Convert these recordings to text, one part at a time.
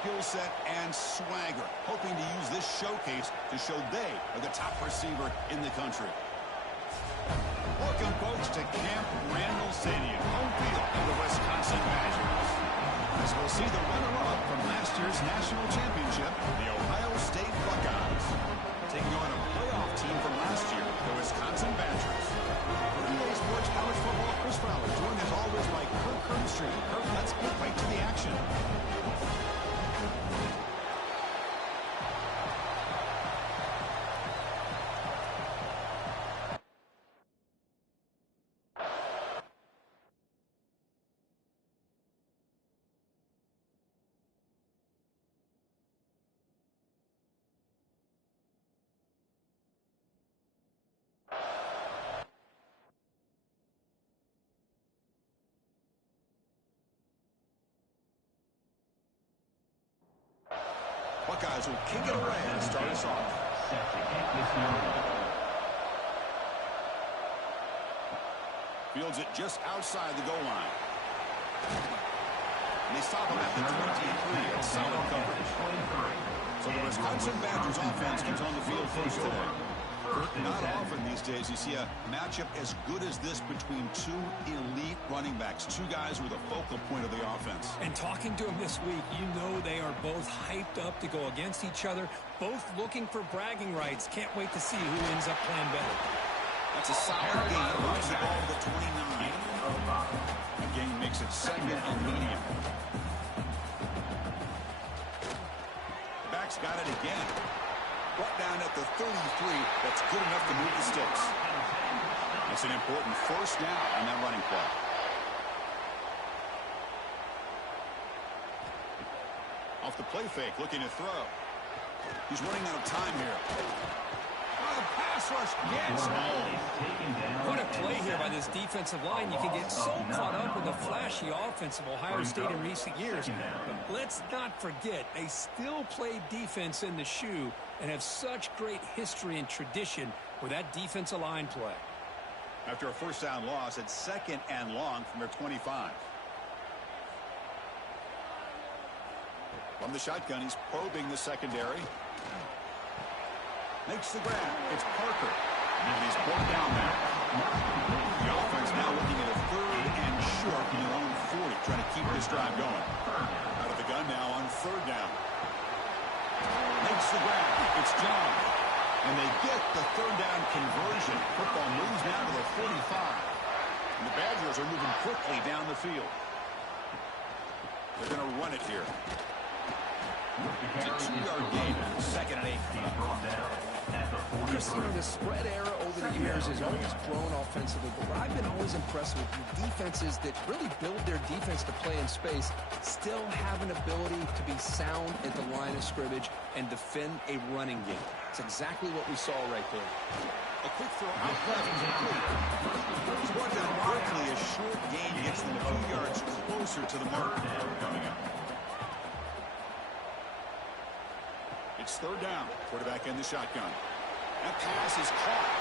skill set and swagger, hoping to use this showcase to show they are the top receiver in the country. Welcome, folks, to Camp Randall Stadium, home field of the Wisconsin Badgers. As we'll see the runner-up from last year's national championship, the Ohio State Buckeyes, taking on a playoff team from last year, the Wisconsin Badgers. For EA Sports College Football, Chris Fowler, joined as always by Kirk Herbstreit. Kirk, let's get right to the action. Buckeyes will kick it away and start us off. Fields it just outside the goal line. And they stop him at the 23. It's solid coverage. So the Wisconsin Badgers offense comes on the field first today. Not often these days you see a matchup as good as this between two elite running backs, two guys who are the focal point of the offense. And talking to them this week, you know they are both hyped up to go against each other, both looking for bragging rights. Can't wait to see who ends up playing better. That's a solid gain. Moves the ball to the 29. The gain makes it second and medium. The back's got it again. Brought down at the 33. That's good enough to move the sticks. It's an important first down on that running play. Off the play fake, looking to throw. He's running out of time here. Oh, pass rush. Yes. What a play here by this defensive line. You can get so caught up in the flashy offense of Ohio State in recent years. But let's not forget, they still play defense in the shoe and have such great history and tradition with that defensive line play. After a first down loss, it's second and long from their 25. From the shotgun, he's probing the secondary. Makes the grab. It's Parker. And he's brought down there. The offense now looking at a third and short from their own 40, trying to keep this drive going. Out of the gun now on third down. Makes the grab. It's John. And they get the third down conversion. Football moves now to the 45. And the Badgers are moving quickly down the field. They're going to run it here. It's a 2-yard gain. Second and 8. Chris, the spread era over the years has always grown offensively, but what I've been always impressed with defenses that really build their defense to play in space still have an ability to be sound at the line of scrimmage and defend a running game. It's exactly what we saw right there. A quick throw out left is complete. He's brought down quickly. A short gain gets them a few yards closer to the mark. It's third down. Quarterback in the shotgun. That pass is caught.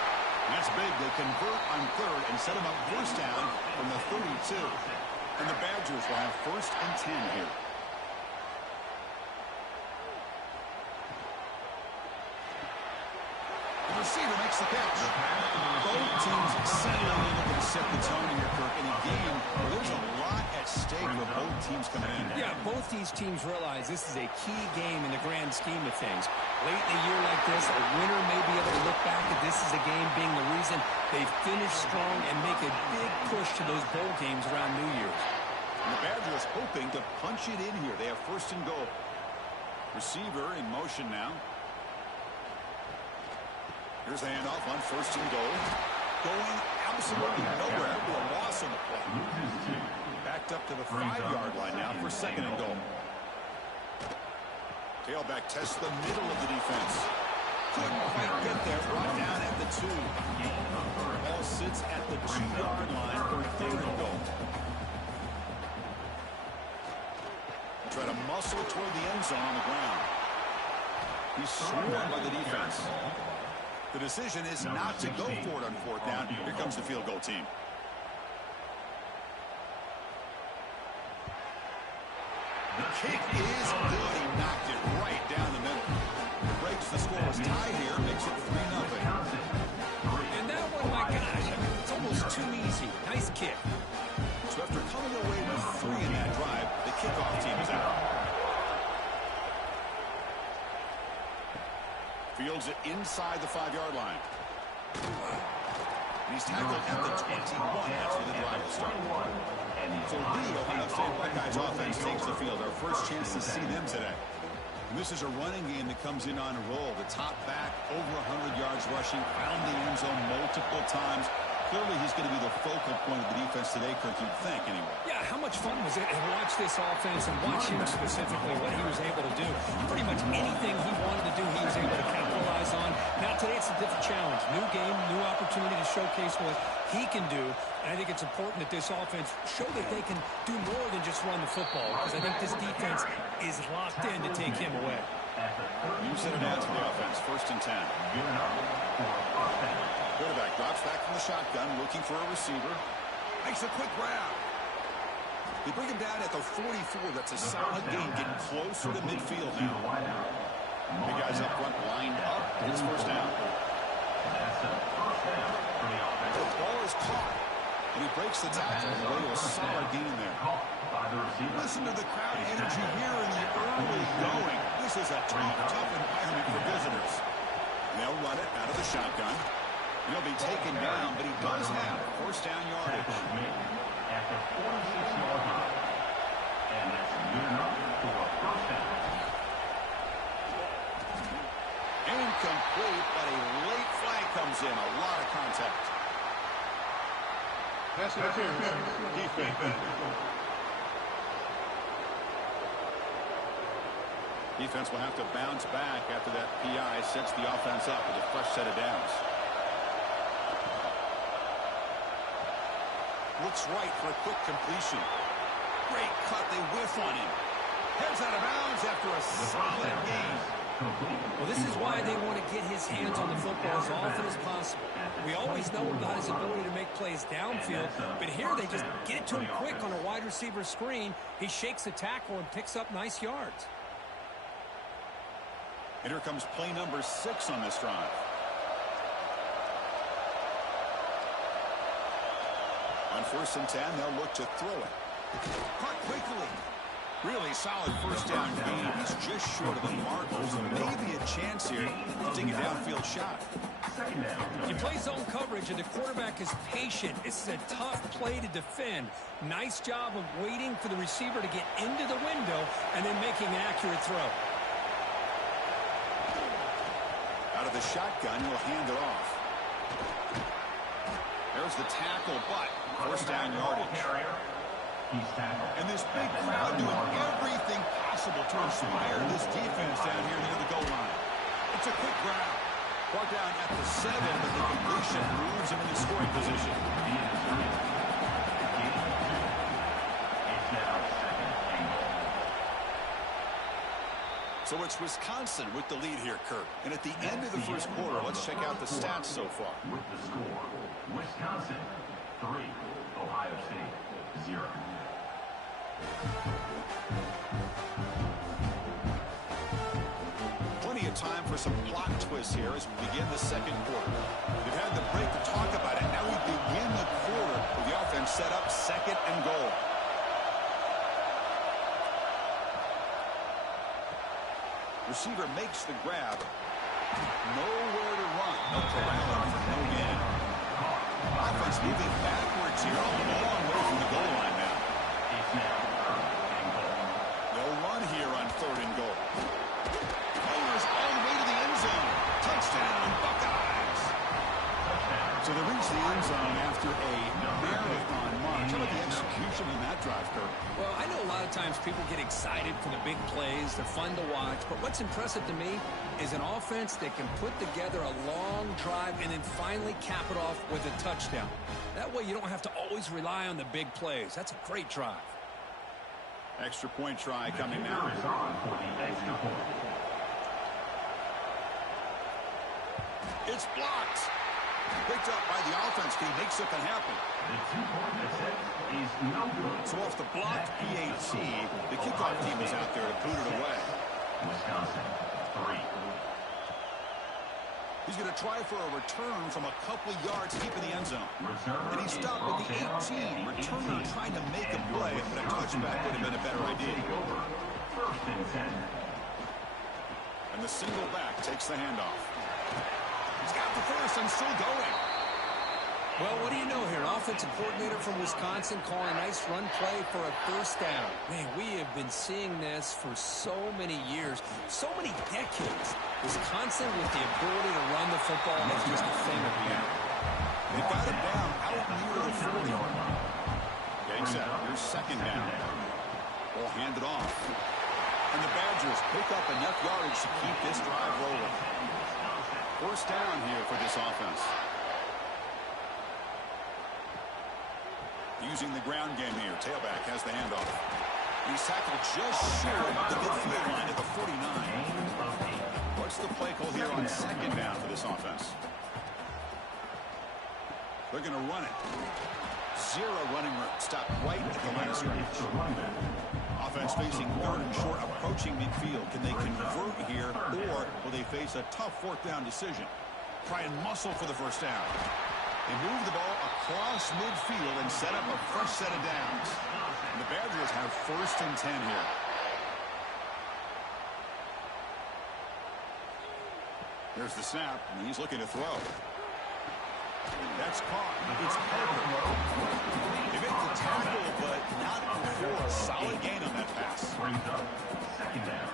That's big. They convert on third and set him up first down from the 32. And the Badgers will have first and 10 here. The receiver makes the catch. Both teams settling in to set the tone here, Kirk, in a game where there's a lot at stake with both teams coming in. Yeah, both these teams realize this is a key game in the grand scheme of things. Late in a year like this, a winner may be able to look back at this as a game being the reason they finish strong and make a big push to those bowl games around New Year's. And the Badgers hoping to punch it in here. They have first and goal. Receiver in motion now. Here's the handoff on first and goal. Going absolutely nowhere. A loss on the play. Backed up to the 5-yard line now for second and goal. Tailback tests the middle of the defense. Couldn't quite get there. Brought down at the 2. Ball sits at the 2-yard line for third and goal. Try to muscle toward the end zone on the ground. He's swarmed by the defense. The decision is not to go for it on fourth down. Here comes the field goal team. kick is good. He knocked it right down the middle. Breaks the scoreless tie here, makes it 3-0. And that one, my gosh, it's almost too easy. Nice kick. So after coming away with 3 in that drive, the kickoff team is out. Fields it inside the 5-yard line. And he's tackled at the 21. That's where the drive will start. So the Ohio State Buckeyes offense takes the field. Our first chance to see them today. And this is a running game that comes in on a roll. The top back, over 100 yards rushing, found the end zone multiple times. Clearly, he's going to be the focal point of the defense today, Kirk, you'd think, anyway. Yeah, how much fun was it to watch this offense and watch him specifically, what he was able to do. Pretty much anything he wanted to do, he was able to capitalize on. Now, today it's a different challenge. New game, new opportunity to showcase what he can do. And I think it's important that this offense show that they can do more than just run the football, because I think this defense is locked in to take him away. You set it out to the offense, 1st and 10. Quarterback drops back from the shotgun, looking for a receiver. Makes a quick grab. They bring him down at the 44. That's a solid gain, getting closer to midfield now. Big guys up front, lined up. It's 1st down. The ball is caught, and he breaks the tackle. Away to a solid gain there. Listen to the crowd energy here in the early going. This is a tough environment for visitors. And they'll run it out of the shotgun. He'll be taken down, but he does have 1st down yardage. After 46-yard line. And that's good enough for a 1st down. Incomplete, but a late flag comes in. A lot of contact. Pass interference. Defense. Defense will have to bounce back after that PI sets the offense up with a fresh set of downs. Looks right for a quick completion. Great cut. They whiff on him. Heads out of bounds after a solid gain. Well, this is why they want to get his hands on the football as often as possible. We always know about his ability to make plays downfield, but here they just get it to him quick on a wide receiver screen. He shakes the tackle and picks up nice yards. And here comes play number 6 on this drive. On 1st and 10, they'll look to throw it. Caught quickly. Really solid 1st down gain. He's just short of the marker, so maybe a chance here to take a downfield shot. You play zone coverage, and the quarterback is patient. This is a tough play to defend. Nice job of waiting for the receiver to get into the window and then making an accurate throw. Out of the shotgun, he'll hand it off. There's the tackle, but 1st down yardage. And this big crowd doing everything possible to inspire this defense down here near the goal line. It's a quick grab. Brought down at the 7, but the completion moves him into scoring position. So it's Wisconsin with the lead here, Kirk. And at the end of the 1st quarter, let's check out the stats so far. With the score, Wisconsin 3, Ohio State 0. Plenty of time for some plot twists here as we begin the 2nd quarter. We've had the break to talk about it. Now we begin the quarter with the offense set up 2nd and goal. Receiver makes the grab. Nowhere to run. No corral for no gain. Offense moving backwards here, a long way from the goal line now. They'll run here on 3rd and goal. Fires all the way to the end zone. Touchdown, Buckeyes. So they reach the end zone after a marathon march. How about the execution in that drive, Kirk? Well, I know a lot of times people get excited for the big plays. They're fun to watch. But what's impressive to me is an offense that can put together a long drive and then finally cap it off with a touchdown. That way you don't have to always rely on the big plays. That's a great drive. Extra point try coming now. It's blocked. Picked up by the offense. He makes something happen. The 2-point attempt is no good. So off the blocked PAT, the kickoff team is out there to boot it away. Wisconsin, 3. He's going to try for a return from a couple of yards deep in the end zone. Return And he stopped at the 18. Returner trying to make a play, but a touchback would have been a better idea. First and 10. And the single back takes the handoff. He's got the first and still going. Well, what do you know here? An offensive coordinator from Wisconsin calling a nice run play for a first down. Man, we have been seeing this for so many years, so many decades. Wisconsin with the ability to run the football is just a thing of beauty. They got it down out near the 40. Okay, set. Here's second down. Ball handed off. And the Badgers pick up enough yardage to keep this drive rolling. First down here for this offense. Using the ground game here. Tailback has the handoff. He's tackled just short of the midfield line at the 49. What's the play call here on second down for this offense? They're going to run it. Zero running room. Stop right at the line of scrimmage. Offense facing third and short, approaching midfield. Can they convert here, or will they face a tough fourth down decision? Try and muscle for the first down. They move the ball across midfield and set up a fresh set of downs. And the Badgers have first and 10 here. There's the snap, and he's looking to throw. That's caught. It's Parker. They make the tackle, but not before a solid gain on that pass. Brings up second down.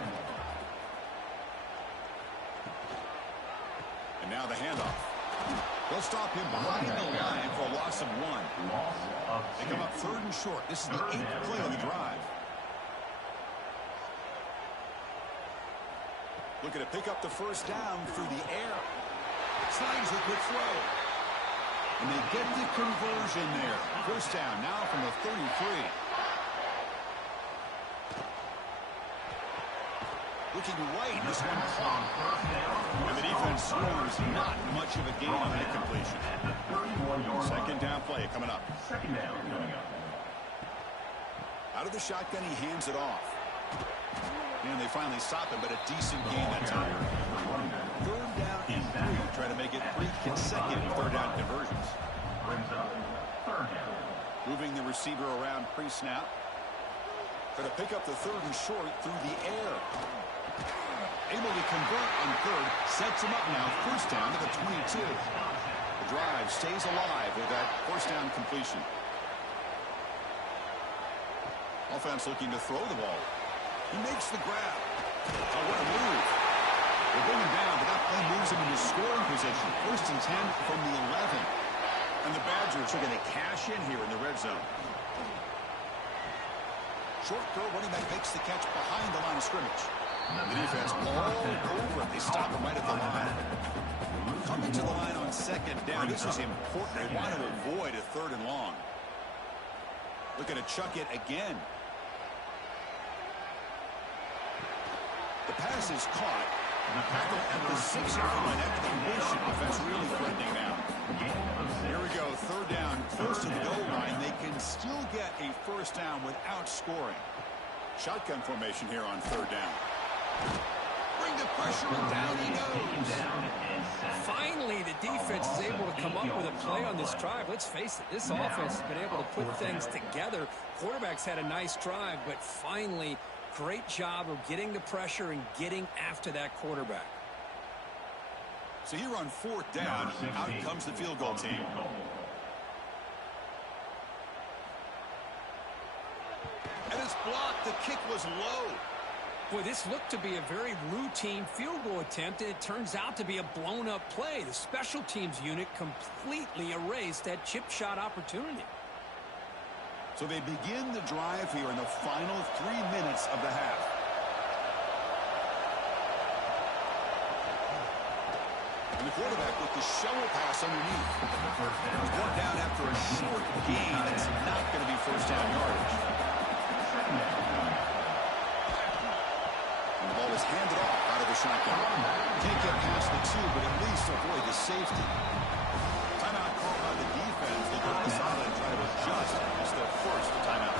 And now the handoff. They'll stop him behind the line for a loss of 1. Loss of 2. They come up third and short. This is the 8th play of the drive. Looking to pick up the first down through the air. Slides a quick throw. And they get the conversion there. First down now from the 33. Looking right, this one caught. And the defense scores not much of a gain on that completion. Second down play coming up. Second down coming up. Out of the shotgun, he hands it off. And they finally stop him, but a decent gain that time. Third down and 3. Try to make it 3 consecutive third down conversions. Brings up third down. Moving the receiver around pre-snap. Going to pick up the third and short through the air. Able to convert on third. Sets him up now. First down to the 22. The drive stays alive with that first down completion. Offense looking to throw the ball. He makes the grab. Oh, what a move. They bring him down, but that play moves him into scoring position. First and 10 from the 11. And the Badgers are going to cash in here in the red zone. Short throw, running back makes the catch behind the line of scrimmage. The defense all over it. They stop him right at the line. Coming to the line on second down. This is important. They want to avoid a third and long. Looking to chuck it again. The pass is caught. Tackle at the 6-yard line after the mission. Offense really threatening now. Here we go. Third down. Close to the goal line. They can still get a first down without scoring. Shotgun formation here on third down. Bring the pressure and down he goes. Finally, the defense is able to come up with a play on this drive. Let's face it, this offense has been able to put things together. Quarterback's had a nice drive, but finally, great job of getting the pressure and getting after that quarterback. So here on fourth down, out comes the field goal team. And it's blocked. The kick was low. Boy, this looked to be a very routine field goal attempt, and it turns out to be a blown-up play. The special teams unit completely erased that chip shot opportunity. So they begin the drive here in the final 3 minutes of the half. And the quarterback with the shovel pass underneath. He's brought down after a short gain. It's not going to be first down yardage. And the ball is handed off out of the shotgun. Can't get past the 2, but at least avoid the safety. first timeout.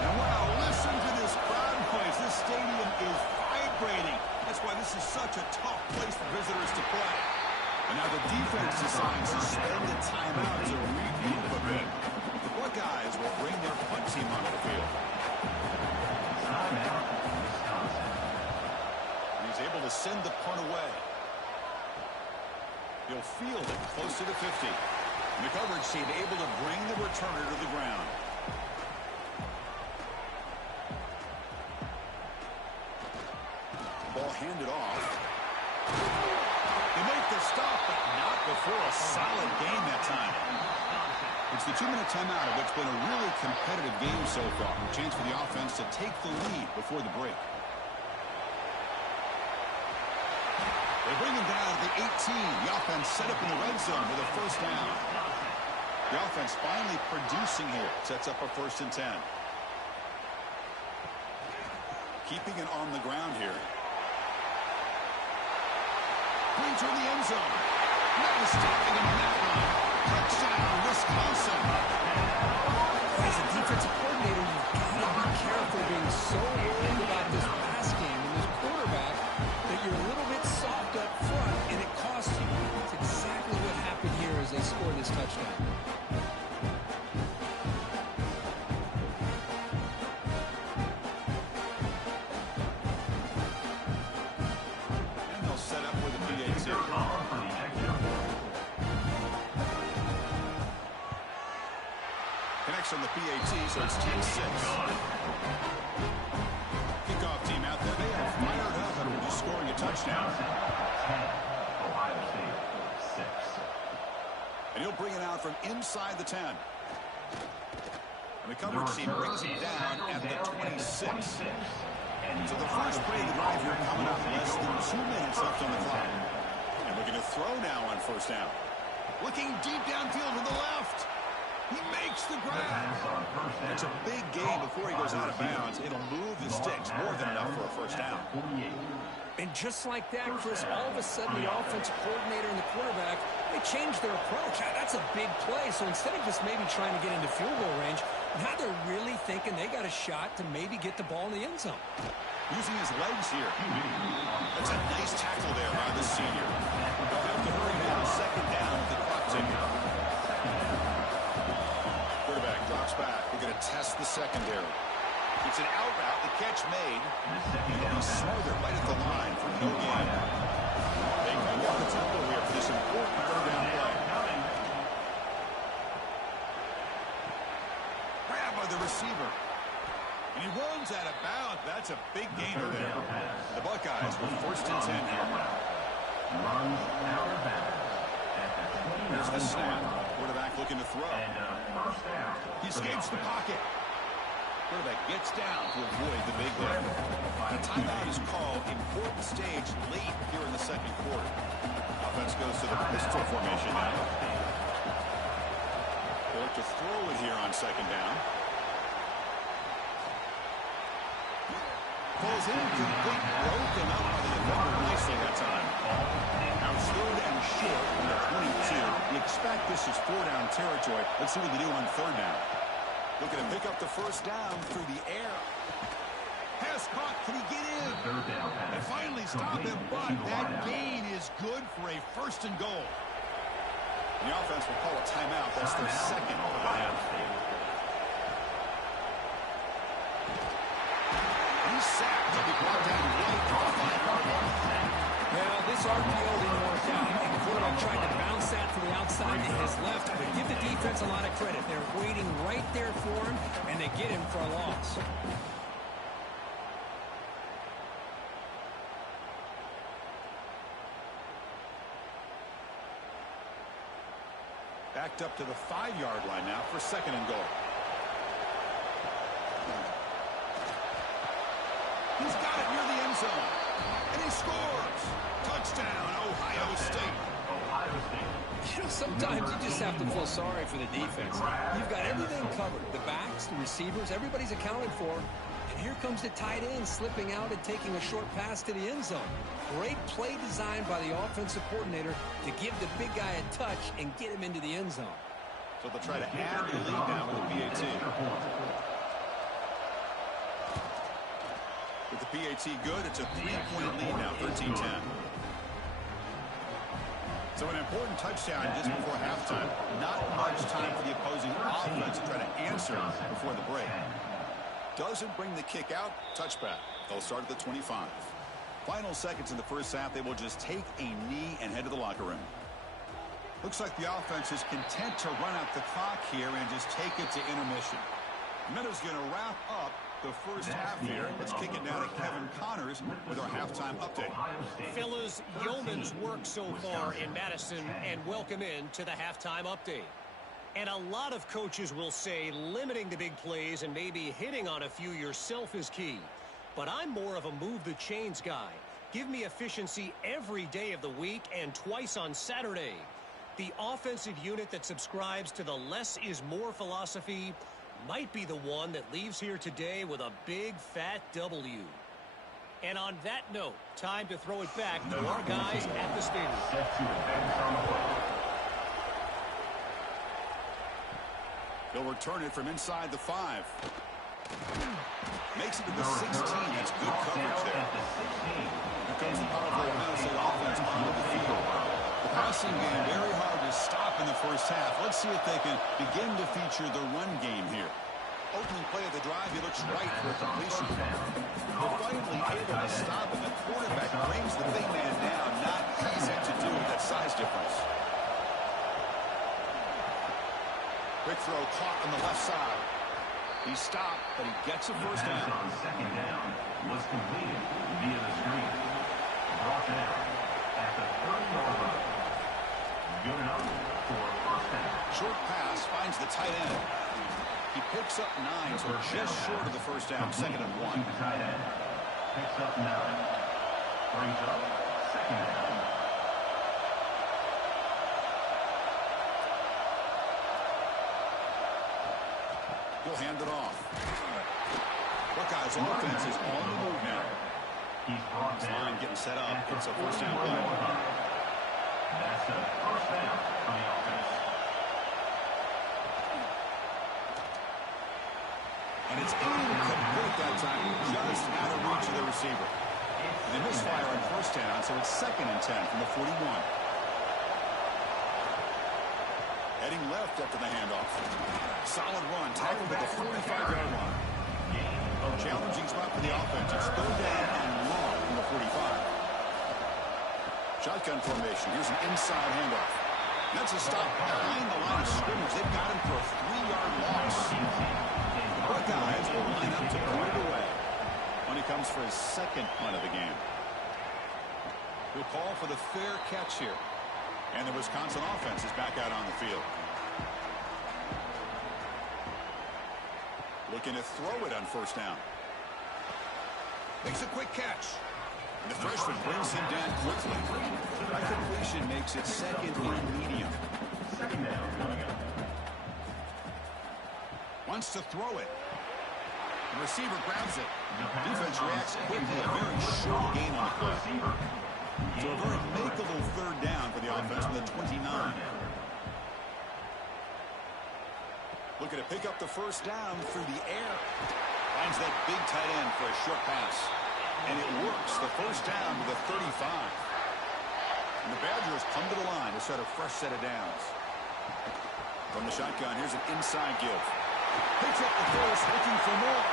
And wow, listen to this crowd noise. This stadium is vibrating. That's why this is such a tough place for visitors to play. And now the defense decides to suspend the timeout to regroup a bit. The Buckeyes will bring their punt team onto the field. Timeout, Wisconsin. And he's able to send the punt away. He'll field it close to the 50. And the coverage team able to bring the returner to the ground. Ball handed off. They make the stop, but not before a solid game that time. It's the 2-minute timeout of what's been a really competitive game so far. A chance for the offense to take the lead before the break. They bring him down to the 18. The offense set up in the red zone with a first down. The offense finally producing here. Sets up a 1st and 10. Keeping it on the ground here. Brings her in the end zone. Nice tackling on that one. Touchdown, Wisconsin. As a defensive coordinator, you've got to be careful being so worried about this pass game and this quarterback that you're a little bit soft up front, and it costs you. That's exactly what happened here as they scored this touchdown. On the PAT, so it's 10-6. Kickoff team out there. They have fired up and just scoring a touchdown. Ohio State, 6. And he'll bring it out from inside the 10. And the coverage team brings it down at the 26. So the first play of the drive here coming up, less than 2 minutes left on the clock. And looking to throw now on first down. Looking deep downfield to the left. He makes the grab. It's a big gain before he goes out of bounds. It'll move the sticks more than enough for a first down. And just like that, Chris, all of a sudden the offensive coordinator and the quarterback, they changed their approach. That's a big play. So instead of just maybe trying to get into field goal range, now they're really thinking they got a shot to maybe get the ball in the end zone. Using his legs here. That's a nice tackle there by the senior. They'll have to hurry now. Second down with the clock ticking. Quarterback drops back. We're going to test the secondary. It's an out route. The catch made. He'll be smothered right at the line for no gain. They can walk the tempo here for this important third down play. Grab by the receiver. And he runs out of bounds. That's a big gainer there. The Buckeyes with 1st and 10 here. Runs out of bounds. Here's the snap. Quarterback looking to throw. He escapes the pocket. Quarterback gets down to avoid the big hit. The timeout is called. Important stage late here in the second quarter. Offense goes to the pistol formation now. They look to throw it here on second down. Pulls incomplete, broken up by the defender nicely that time. Now 3rd and short on the 22. You expect this is 4-down territory. Let's see what they do on 3rd down. Looking to pick up the first down through the air. Pass caught. Can he get in? They finally stop him, but that gain is good for a 1st and goal. And the offense will call a timeout. That's their second of the half. He's sacked. He'll be brought down right to the 5-yard line. Well, this RPO didn't work out. And the quarterback tried to bounce that to the outside to his left. But give the defense a lot of credit. They're waiting right there for him, and they get him for a loss. Backed up to the 5-yard line now for 2nd and goal. He's got it near the end zone. And he scores. Touchdown, Ohio State. Ohio State. You know, sometimes you just have to feel sorry for the defense. You've got everything covered. The backs, the receivers, everybody's accounted for. And here comes the tight end slipping out and taking a short pass to the end zone. Great play designed by the offensive coordinator to give the big guy a touch and get him into the end zone. So they'll try to add the lead now with the PAT. With the PAT good, it's a 3-point lead now, 13-10. So an important touchdown just before halftime. Not much time for the opposing offense to try to answer before the break. Doesn't bring the kick out. Touchback. They'll start at the 25. Final seconds in the first half. They will just take a knee and head to the locker room. Looks like the offense is content to run out the clock here and just take it to intermission. Minuta's going to wrap up the first half here. Let's kick it now to Kevin Connors with our halftime update. Fellas, yeoman's work so far in Madison, and welcome in to the halftime update. And a lot of coaches will say limiting the big plays and maybe hitting on a few yourself is key. But I'm more of a move the chains guy. Give me efficiency every day of the week and twice on Saturday. The offensive unit that subscribes to the less is more philosophy might be the one that leaves here today with a big fat W. And on that note, time to throw it back to our guys at the stadium. They'll return it from inside the 5. Makes it to the 16. That's good coverage there. Here comes the powerful Ohio State offense onto the field. The passing game very hard to stop in the first half. Let's see if they can begin to feature the run game here. Opening play of the drive, he looks right for a completion. They're finally able to stop, and the quarterback brings the big man down. Not easy to do with that size difference. Quick throw caught on the left side. He stopped, but he gets a first down. On second down was completed via the screen. Brought down at the 30-yard line. Good enough for a first down. Short pass finds the tight end. He picks up 9, so just short of the first down, second and 1. The tight end picks up 9. Brings up second down. He'll hand it off. Buckeyes offense is on the move now. He's brought This down. line getting set up. It's a first down play. That's a first down on the offense. And it's incomplete that time. Just out of reach of the receiver. They misfire on first down, so it's second and 10 from the 41. Heading left after the handoff. Solid run, tackled at the 45-yard line. Challenging spot for the offense. It's third down and long from the 45. Shotgun formation. Here's an inside handoff. That's a stop behind the line of scrimmage. They've got him for a 3-yard loss. The Buckeyes will line up to put it away when he comes for his second punt of the game. We'll call for the fair catch here. And the Wisconsin offense is back out on the field. Looking to throw it on first down. Makes a quick catch. And the freshman brings him down quickly. That completion makes it second and medium. Second down coming up. Wants to throw it. The receiver grabs it. Defense reacts quickly. A very short gain on the play. So a very makeable third down for the offense with a 29. Looking to pick up the first down through the air. Finds that big tight end for a short pass. And it works. The first down to the 35. And the Badgers come to the line to start a fresh set of downs. From the shotgun, here's an inside give. Picks up the first, looking for more.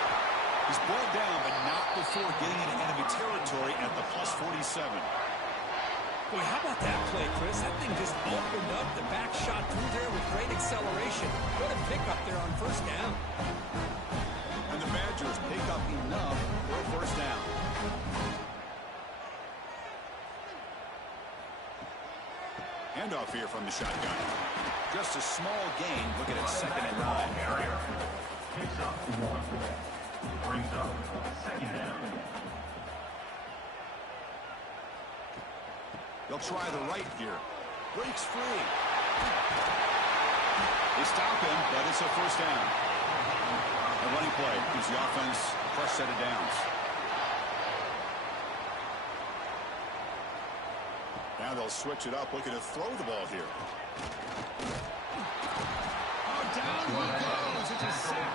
He's brought down, but not before getting into enemy territory at the plus 47. Boy, how about that play, Chris? That thing just opened up. The back shot through there with great acceleration. What a pickup there on first down. And the Badgers pick up enough for a first down. Handoff here from the shotgun. Just a small gain. Looking at second and 9. Carrier picks up 1. Brings up second down. They'll try the right here. Breaks free. They stop him, but it's a first down. A running play gives the offense a fresh set of downs. Now they'll switch it up, looking to throw the ball here. down he goes. It's a sack.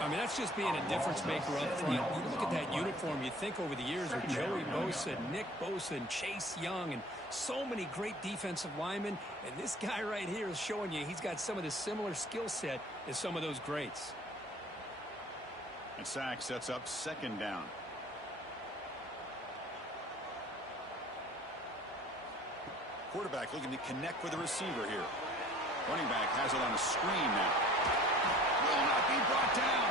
I mean, that's just being a difference maker up front. You look at that uniform, you think over the years with Joey Bosa, Nick Bosa, and Chase Young, and so many great defensive linemen. And this guy right here is showing you he's got some of the similar skill set as some of those greats. And sack sets up second down. Quarterback looking to connect with the receiver here. Running back has it on a screen now. Will not be brought down.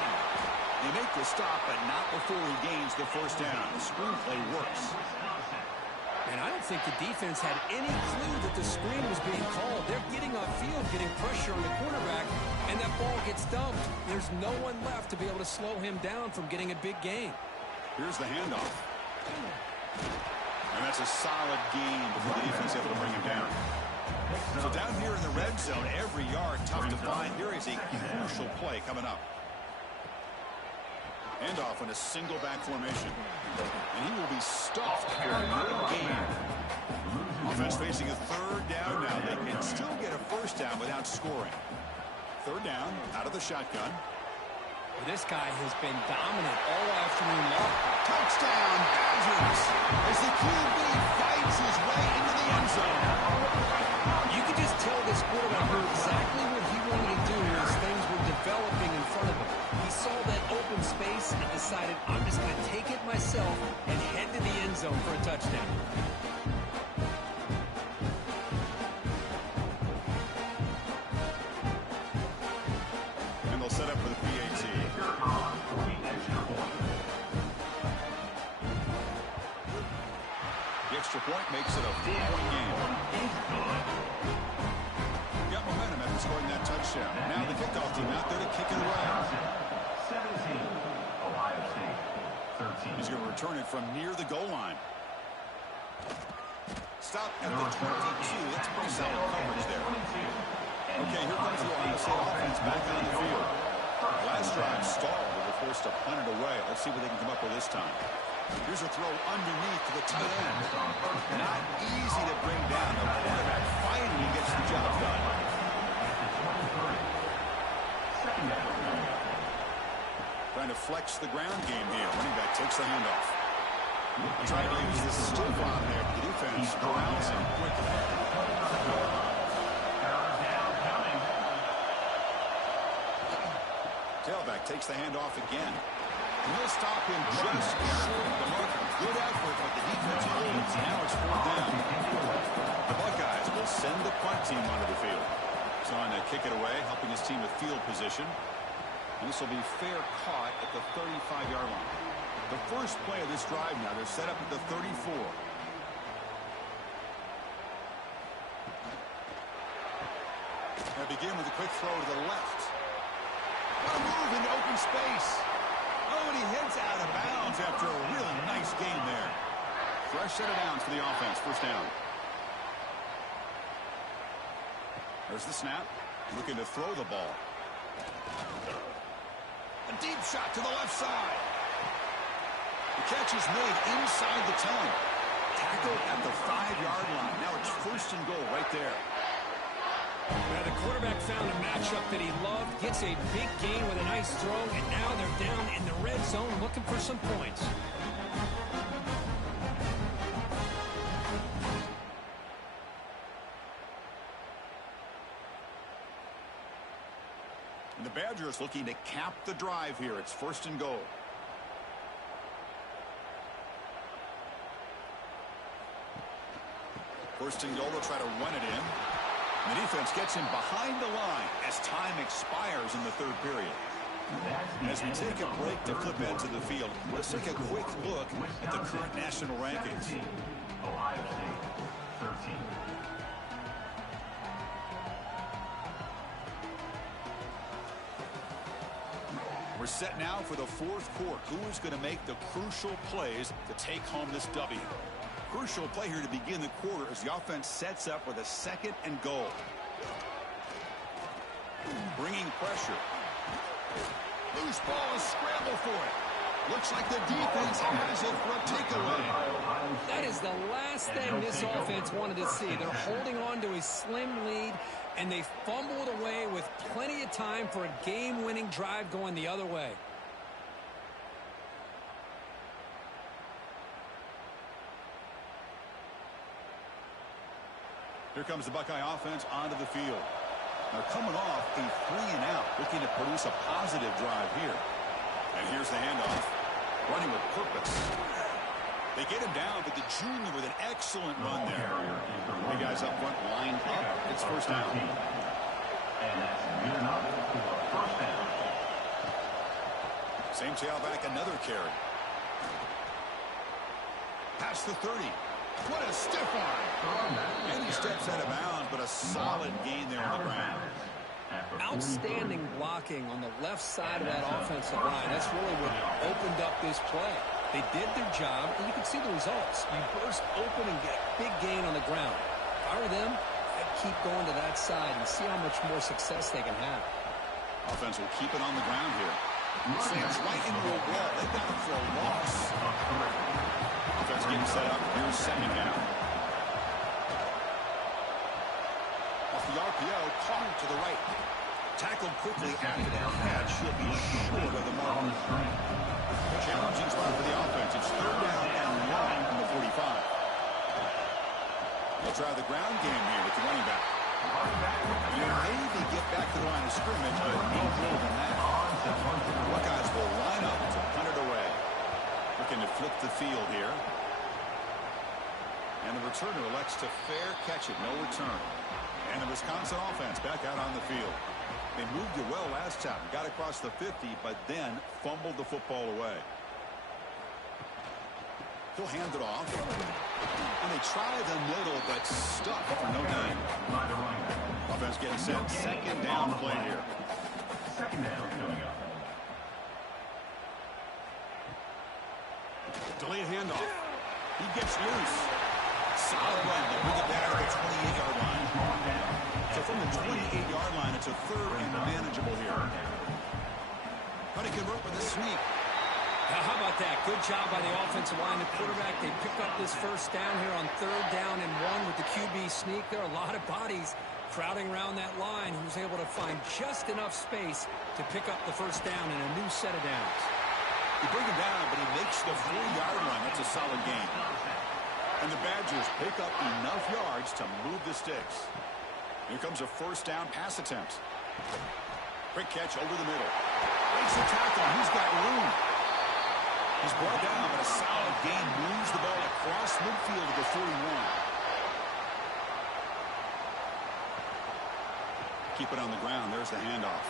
They make the stop, but not before he gains the first down. The screen play works. And I don't think the defense had any clue that the screen was being called. They're getting off field, getting pressure on the quarterback, and that ball gets dumped. There's no one left to be able to slow him down from getting a big gain. Here's the handoff. And that's a solid gain before the defense able to bring him down. So down here in the red zone, every yard tough to find. Here is a crucial play coming up. Handoff in a single back formation. And he will be stuffed for a good gain. Defense facing a third down now. They can still get a first down without scoring. Third down, out of the shotgun. Well, this guy has been dominant all afternoon long. Touchdown, Badgers, as the QB fights his way into the end zone. You could just tell this quarterback knew exactly what he wanted to do as things were developing in front of him. He saw that open space and decided, I'm just going to take it myself and head to the end zone for a touchdown. And they'll set up for the PAT. The extra point makes it a 4-point game. Got momentum after scoring that touchdown. Now the kickoff team out there to kick it away. 17, Ohio State, 13. He's going to return it from near the goal line. Stop at the 22. That's pretty solid coverage there. Okay, here comes the Ohio State offense back on the field. Last drive stalled. They were forced to punt it away. Let's see what they can come up with this time. Here's a throw underneath to the tight end. Not easy to bring down. The quarterback finally gets the job done. Trying to flex the ground game here. Running back takes the handoff. Trying to use the stiff on there. The defense grounds him quickly. Tailback takes the handoff again. He'll stop him just short of the mark. Good effort, but the defense holds. Now it's fourth down. The Buckeyes will send the punt team onto the field. Trying to kick it away, helping his team with field position. And this will be fair caught at the 35-yard line. The first play of this drive now, they're set up at the 34. They begin with a quick throw to the left. What a move into open space. Oh, and he heads out of bounds after a really nice game there. Fresh set of downs for the offense. First down. There's the snap. Looking to throw the ball. A deep shot to the left side. The catch is made inside the 10. Tackled at the 5-yard line. Now it's first and goal right there. Now the quarterback found a matchup that he loved, gets a big gain with a nice throw, and now they're down in the red zone looking for some points. And the Badgers looking to cap the drive here. It's first and goal. First and goal, they'll try to run it in. The defense gets him behind the line as time expires in the third period. As we take a break to flip into the field, let's take a quick look at the current national rankings. Ohio State, 13. We're set now for the fourth quarter. Who is going to make the crucial plays to take home this W? Crucial play here to begin the quarter as the offense sets up with a second and goal. Bringing pressure. Loose ball, a scramble for it. Looks like the defense has it for a takeaway. That is the last thing this offense wanted to see. They're holding on to a slim lead, and they fumble it away with plenty of time for a game-winning drive going the other way. Here comes the Buckeye offense onto the field. They're coming off a 3-and-out, looking to produce a positive drive here. And here's the handoff. Running with purpose. They get him down, but the junior with an excellent run there. The guys up front lined up. It's first down. And that's good enough for a first down. Same tailback, another carry. Past the 30. What a stiff arm. And he steps out of bounds, but a solid gain there on the ground. Outstanding blocking on the left side of that offensive line. That's really what opened up this play. They did their job, and you can see the results. You burst open and get a big gain on the ground. If I were them, I'd keep going to that side and see how much more success they can have. Offense will keep it on the ground here. Slams right into a wall. They got him for a loss. Offense getting set up. Here's second down. Off the RPO, caught to the right. Tackled quickly after that catch. He'll be short of the mark. Challenging spot for the offense. It's third down and long from the 45. They'll try the ground game here with the running back. You maybe get back to the line of scrimmage, but no more than that. Buckeyes will line up to punt it away. Looking to flip the field here. And the returner elects to fair catch it. No return. And the Wisconsin offense back out on the field. They moved it well last time. Got across the 50, but then fumbled the football away. He'll hand it off. And they try the middle, but stuck for no gain. Offense getting set. Second down play here. Second down coming up. Delayed handoff. He gets loose. Solid run. They bring it down to the 28-yard line. So from the 28-yard line, it's a third and manageable here. But he can work with a sweep. Now, how about that? Good job by the offensive line. The quarterback, they pick up this first down here on third down and 1 with the QB sneak. There are a lot of bodies crowding around that line. Who's able to find just enough space to pick up the first down in a new set of downs. They bring him down, but he makes the 40-yard line. That's a solid gain. And the Badgers pick up enough yards to move the sticks. Here comes a first down pass attempt. Quick catch over the middle. Breaks the tackle. He's got room. He's brought down, but a solid gain moves the ball across midfield to the 41. Keep it on the ground. There's the handoff.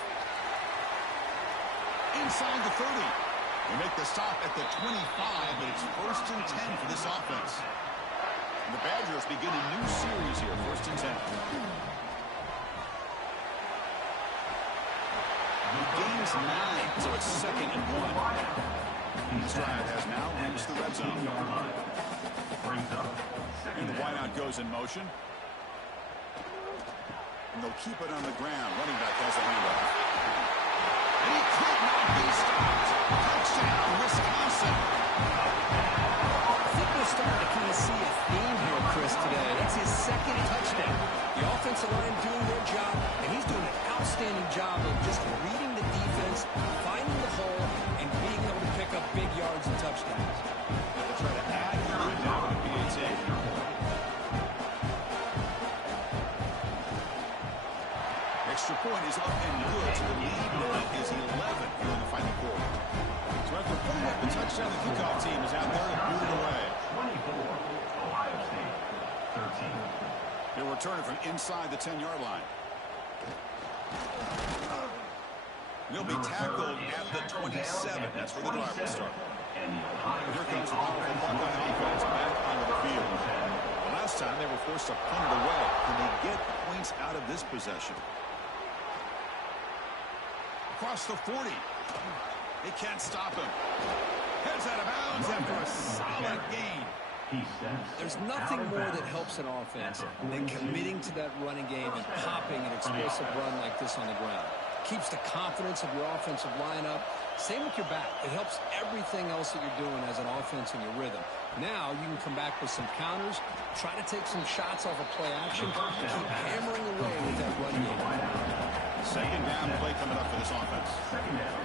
Inside the 30. They make the stop at the 25, but it's first and 10 for this offense. And the Badgers begin a new series here, first and 10. The game's 9, so it's second and 1. This drive has now reached the red zone. And the wideout goes in motion. And they'll keep it on the ground. Running back has the handoff. And he could not be stopped. Touchdown, Wisconsin. I think we're starting to kind of see a theme here, Chris, today. That's his second touchdown. The offensive line doing their job, and he's doing an outstanding job of just reading the defense, finding the hole, and being able to pick up big yards and touchdowns. They'll try to add yardage now with the PAT. Extra point is up and good, so the lead now is 11 here in the final quarter. So after putting up the touchdown, the kickoff team is out there and moving away. 24, Ohio State, 13. They'll return it from inside the 10-yard line. They'll be tackled at the 27. That's where the drive will start. Here comes the powerful Buckeye offense back onto the field. The last time they were forced to punt it away. Can they get points out of this possession? Across the 40. They can't stop him. Heads out of bounds after a solid gain. There's nothing more that helps an offense than committing to that running game and popping an explosive run like this on the ground. keeps the confidence of your offensive line up. Same with your back. It helps everything else that you're doing as an offense in your rhythm. Now you can come back with some counters, try to take some shots off of play action, keep hammering away with that run game. Second down play coming up for this offense. Second down.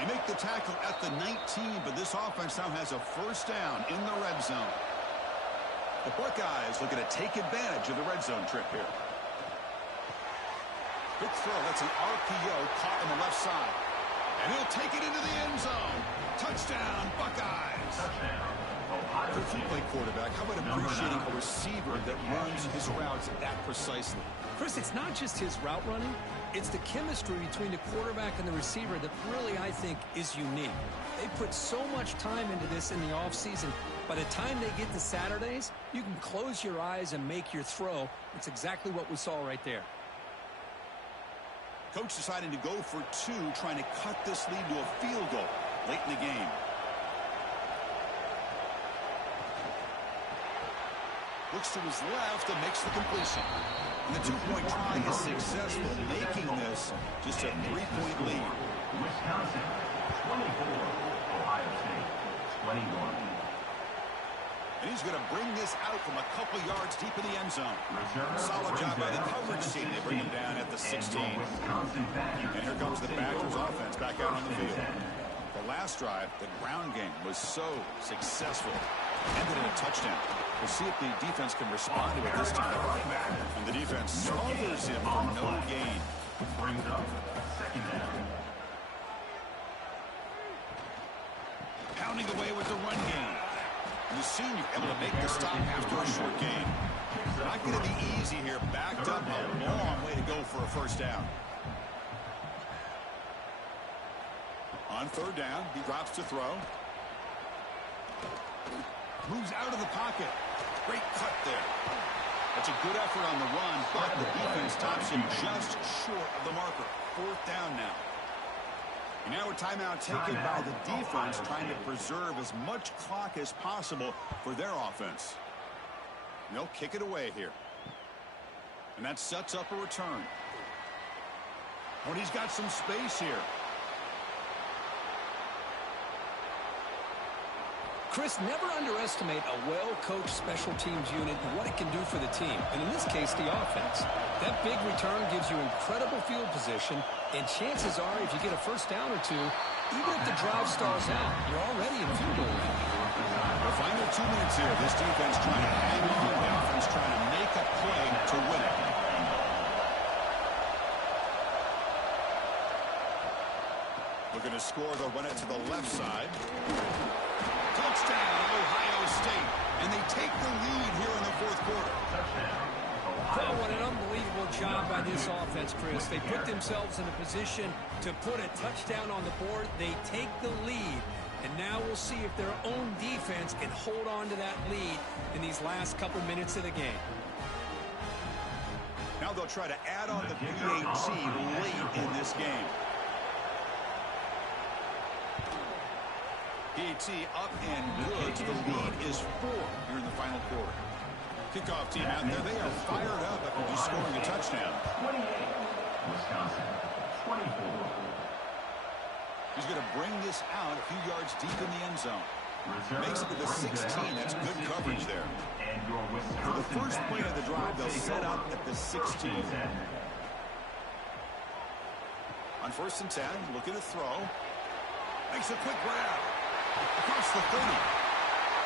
They make the tackle at the 19, but this offense now has a first down in the red zone. The Buckeyes looking to take advantage of the red zone trip here. Quick throw. That's an RPO caught on the left side. And he'll take it into the end zone. Touchdown, Buckeyes. For a two-play quarterback, how about appreciating a receiver that runs his routes that precisely? Chris, it's not just his route running. It's the chemistry between the quarterback and the receiver that really, I think, is unique. They put so much time into this in the offseason. By the time they get to Saturdays, you can close your eyes and make your throw. It's exactly what we saw right there. Coach deciding to go for two, trying to cut this lead to a field goal late in the game. Looks to his left and makes the completion. And the two-point try is successful, making this just a three-point lead. Wisconsin, 24. Ohio State, 21. And he's going to bring this out from a couple yards deep in the end zone. Solid job by the coverage team. They bring him down at the 16. And here comes the Badgers offense back out on the field. The last drive, the ground game was so successful. Ended in a touchdown. We'll see if the defense can respond to it this time. And the defense smothers him for no gain. Brings up second down. Pounding away with the run game. And the senior able to make the stop after a short gain. Not going to be easy here. Backed up a long way to go for a first down. On third down, he drops to throw. Moves out of the pocket. Great cut there. That's a good effort on the run, but the defense stops him just short of the marker. Fourth down now. And now a timeout taken by the defense, trying to preserve as much clock as possible for their offense. And they'll kick it away here. And that sets up a return. Oh, and he's got some space here. Chris, never underestimate a well-coached special teams unit and what it can do for the team, and in this case, the offense. That big return gives you incredible field position, and chances are, if you get a first down or two, even if the drive stalls out, you're already in field goal range. The final 2 minutes here. This defense trying to hang on. The offense trying to make a play to win it. Looking to score, they'll run it to the left side. Touchdown, Ohio State. And they take the lead here in the fourth quarter. Oh, what an unbelievable job by this offense, Chris. They put themselves in a position to put a touchdown on the board. They take the lead. And now we'll see if their own defense can hold on to that lead in these last couple minutes of the game. Now they'll try to add on the PAT late in this game. PAT up and good. The lead is 4 here in the final quarter. Kickoff team out there. They are fired up after just scoring a touchdown. 28. Wisconsin, 24. He's going to bring this out a few yards deep in the end zone. Makes it to the 16. That's good coverage there. For the first play of the drive, they'll set up at the 16. On first and 10, looking to throw. Makes a quick grab. Across the 30.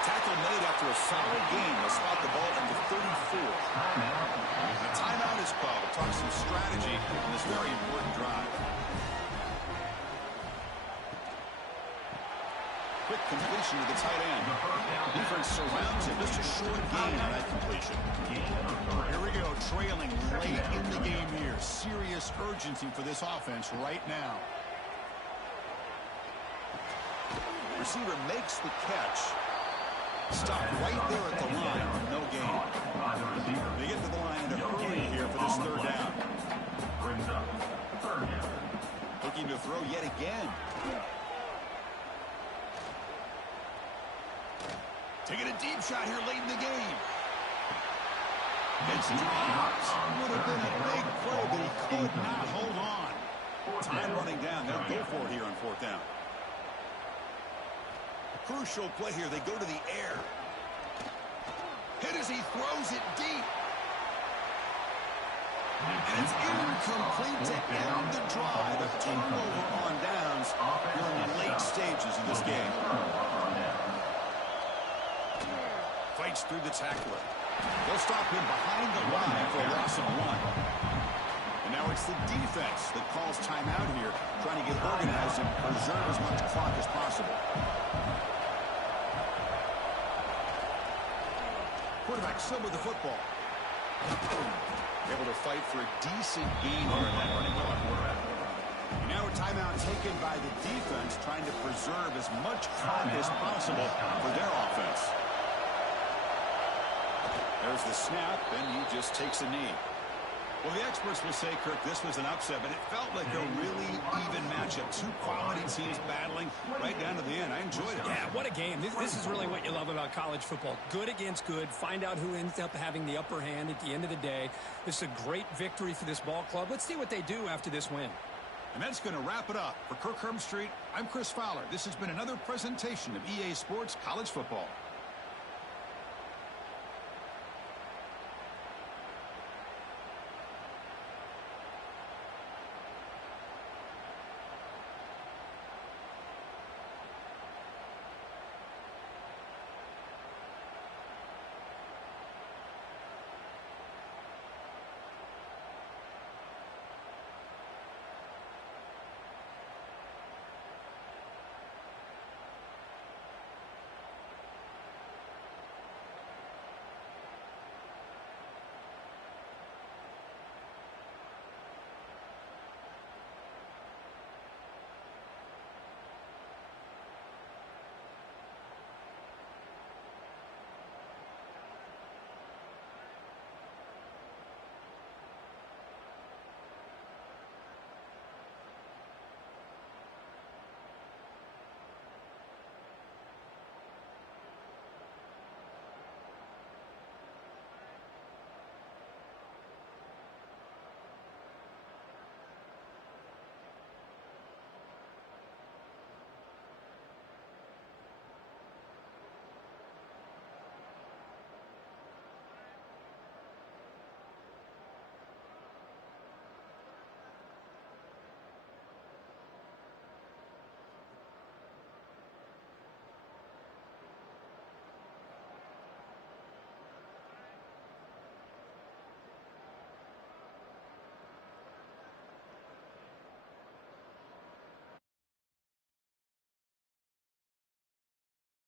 Tackle made after a solid game. They'll spot the ball at the 34. The timeout is called. We'll talk some strategy in this very important drive. Quick completion to the tight end. Defense surrounds him. Just a short gain on that completion. Here we go, trailing late in the game here. Serious urgency for this offense right now. Receiver makes the catch. Stop right there at the line for no gain. They get to the line in a hurry here for this third down. Brings up third down. Looking to throw yet again. Taking a deep shot here late in the game. It's dropped. Would have been a big play, but he could not hold on. Time running down. They'll go for it here on 4th down. Crucial play here. They go to the air. Hit as he throws it deep. And it's incomplete to end the drive. A turnover on downs here in the late stages of this game. Fights through the tackler. They'll stop him behind the line for a loss of 1. And now it's the defense that calls timeout here, trying to get organized and preserve as much clock as possible. Quarterback still with the football. Able to fight for a decent gain here in that running ball. And now a timeout taken by the defense, trying to preserve as much clock as possible for their offense. There's the snap, and he just takes a knee. Well, the experts will say, Kirk, this was an upset, but it felt like a really even matchup. Two quality teams battling right down to the end. I enjoyed it. Yeah, what a game. This is really what you love about college football. Good against good. Find out who ends up having the upper hand at the end of the day. This is a great victory for this ball club. Let's see what they do after this win. And that's going to wrap it up. For Kirk Street, I'm Chris Fowler. This has been another presentation of EA Sports College Football.